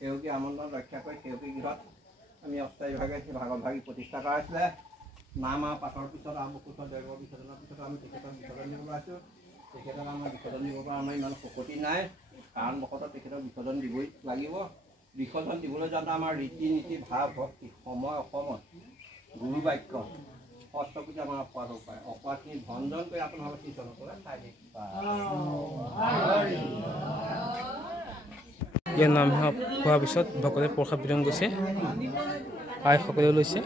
সেউকী আমন্ত্ৰণ ৰক্ষা কৰি সেউকী গৃহত আমি অস্থায়ীভাৱে সেই ভাগী প্ৰতিষ্ঠা কৰা হৈছিলে। নাম আৰু পাঠৰ পিছত আমুকুঠৰ দেৱৰ বিসৰ্জনৰ পিছত আমি তেখেতক বিসৰ্জন দিব পাৰিছোঁ। তেখেতক আমাৰ বিসৰ্জন দিব পৰা আমাৰ ইমান শক্তি নাই, কাৰণবশতঃ তেখেতক বিসৰ্জন দিবই লাগিব। বিসৰ্জন দিবলৈ যাওঁতে আমাৰ ৰীতি নীতি ভাৱ ভক্তি সময় অসমত গুৰু বাক্য অষ্টপূজা আমাৰ অপৰাধ হ'ব পাৰে। অপৰাধখিনি ভঞ্জন কৰি আপোনালোকৰ কীৰ্তনসকলে চাই দিয়ে। ইয়াৰ নাম হোৱাৰ পিছত ভকতে প্ৰসাদ বিতৰণ কৰিছে, আইসকলেও লৈছে।